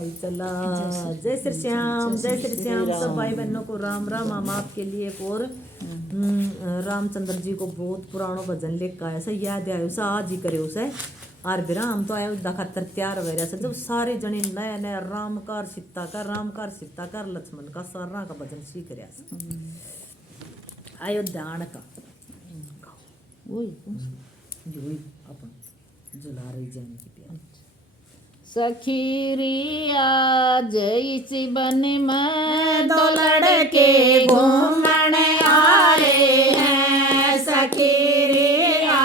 भाई चला। जय श्री श्याम, जय श्री श्याम। सब भाई बहनों को राम राम। हम आपके लिए एक और रामचंद्र जी को बहुत पुरानो भजन लेकर आया से याद आयो से आज ही करे उसे आर बिरा हम तो आयो खातर तैयार हो रहा जब सारे जने नया नया रामकार सीता कर लक्ष्मण का सारा का भजन सीख रहा अयोध्या का वही अपन जला रही जाने की प्यार सखीरिया जैसी बन में दो लड़के घूमने आए हैं। सखीरिया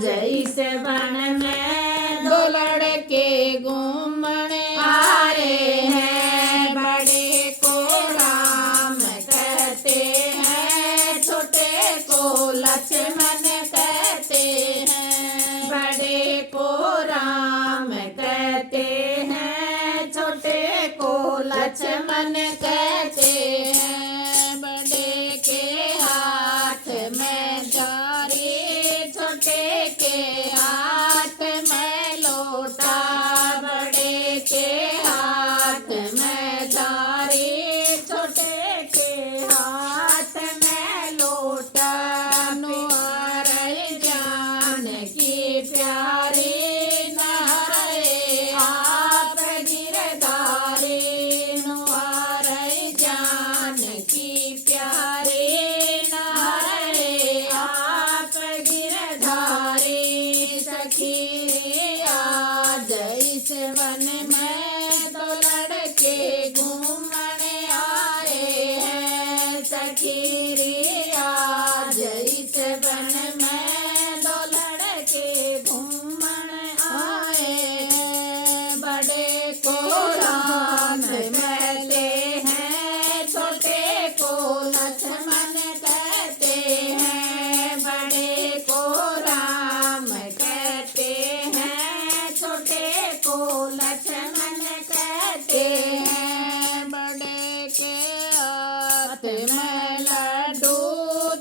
जैसे बन में दो लड़के घूमने आए हैं। बड़े को राम कहते हैं, छोटे को लक्ष्मण कहते हैं। बड़े को राम कहते हैं, छोटे को लक्ष्मण कहते हैं। बड़े के हाथ में झारी, छोटे के हाथ में लोटा। बड़े के हाथ में झारी, छोटे के हाथ में लोटा। नुआर जान की प्यारी वन में दो लड़के घूमने आए हैं। सखीरिया जैसे वन में दो लड़के घूमने आए हैं। बड़े को राम कहते हैं, छोटे को लक्ष्मण कहते हैं। बड़े को राम कहते हैं, छोटे को लक्ष्मण कहते हैं। बड़े के हाथ में लड्डू,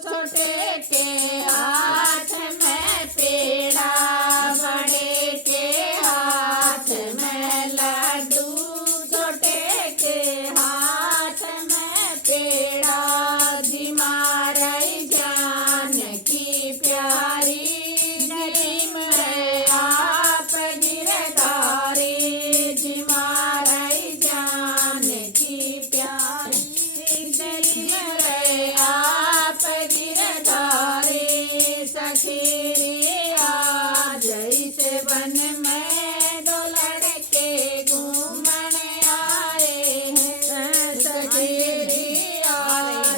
छोटे के हाथ में पेड़ा। बड़े के हाथ में लड्डू, छोटे के हाथ में पेड़ा। जी मारई जान की प्यारी, नीम है आप गिरधारी। जी मारई जान की प्यारी, नीम है आप गिरधारी। सखीरिया जैसे वन में दो लड़के घूमने आए हैं। सखीरिया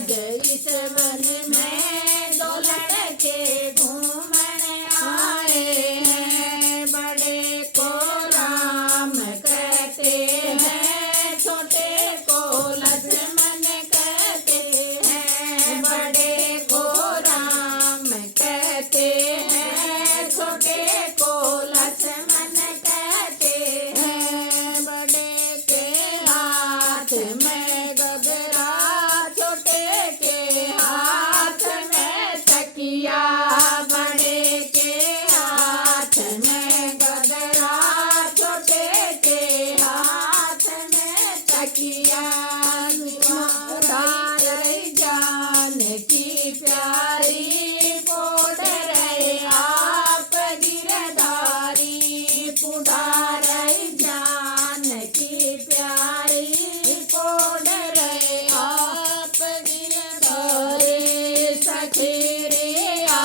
जैसे वन में दो लड़के घूमने आए हैं। बड़े को राम कहते हैं, छोटे को लक्ष्मण कहते हैं। बड़े को राम कहते हैं, छोटे को लक्ष्मण कहते हैं। बड़े के हाथ में गगरा, छोटे के हाथ में तकिया। बड़े के हाथ में गगरा, छोटे के हाथ में तकिया। जान की प्यारी, पोडरे आप गिरधारी। पुडार जान की प्यारी, पोडरे आप गिरधारी। सखीरिया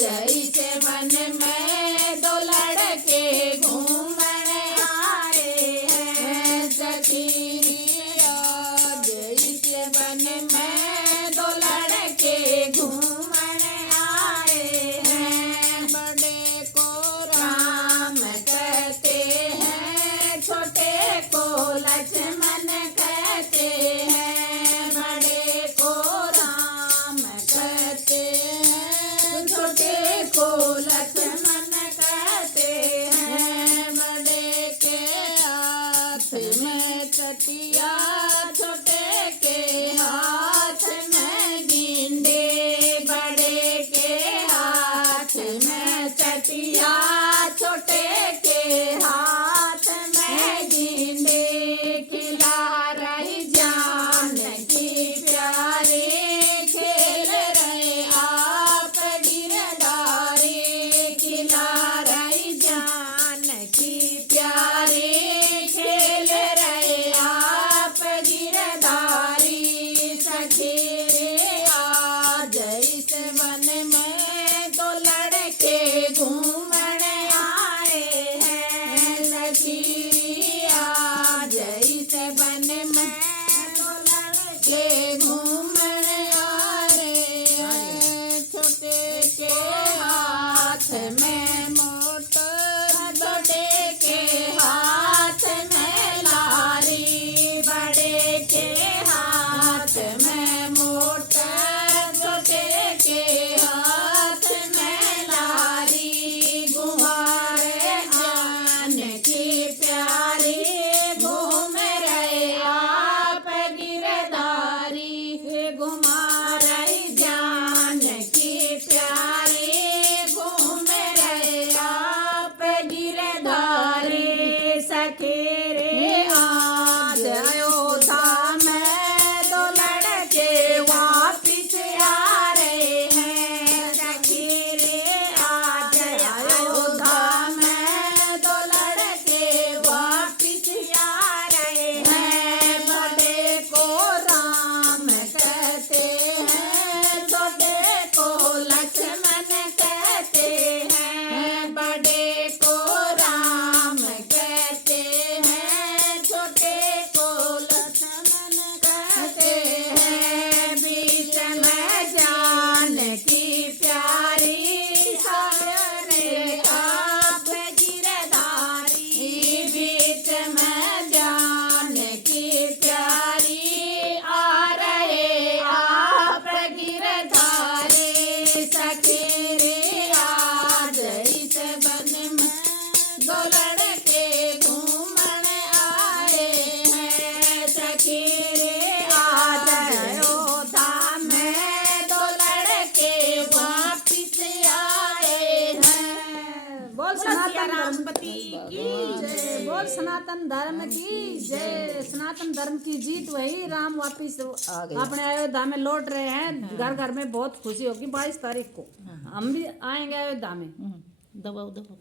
जैसे वन में दो लड़के घूमने आए हैं। सखीरिया जैसे वन में दो लड़के घूमने आए हैं। बड़े को राम कहते हैं, छोटे को लक्ष्मण कहते हैं। बड़े को राम कहते हैं, छोटे को लक्ष्मण कहते हैं। बड़े के हाथ में चटिया, छोटे के हाथ में गिंडे। बड़े के हाथ में चटिया, छोटे के हाथ में गिंडे। वन में दो लड़के घूमने आ रहे हैं छोटे के हाथ में मोटर बड़े के हाथ में लारी बड़े के हाथ में मोटर छोटे के हाथ में लारी गुहारे जान की प्यारी घूम रहे आप गिरधारी घुमा रही जान की प्यारी घूम रहे आप गिरधारी सखी रे आज अयोध्या में दो लड़के वापिस आ रहे हैं सखी रे आज अयोध्या में दो लड़के वापिस आ रहे हैं बड़े को राम कहते हैं छोटे को लक्ष्मण कहते हैं बड़े को राम कहते हैं छोटे को लक्ष्मण कहते हैं बीच में जान की प्यारी सामने आप गिरधारी बीच में जान की प्यारी आ रहे आप गिरधारी सखी रे आज इस वन में दो लड़के घूमने आए हैं सखी रे आज अयोध्या में दो लड़के वापिस आए हैं बोल सनातन धर्मपति की जय। बोल सनातन धर्म की जय सनातन धर्म की जीत वही राम वापिस अपने अयोध्या में लौट रहे हैं घर घर में बहुत खुशी होगी 22 तारीख को हम भी आएंगे अयोध्या में दबाओ दबाओ